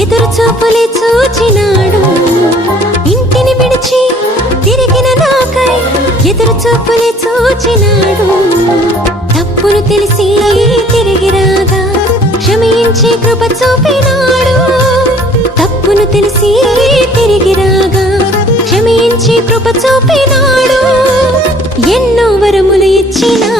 ఎదురు చూపులే చూచినాడు. ఇంటిని విడిచి తిరిగిన నాకై ఎదురు చూపులే చూచినాడు. తప్పును తెలిసి తిరిగి రాగా క్షమించి కృప చూపినాడు. తప్పును తెలిసి తిరిగి రాగా క్షమించి కృప చూపినాడు. ఎన్నో వరములు ఇచ్చినా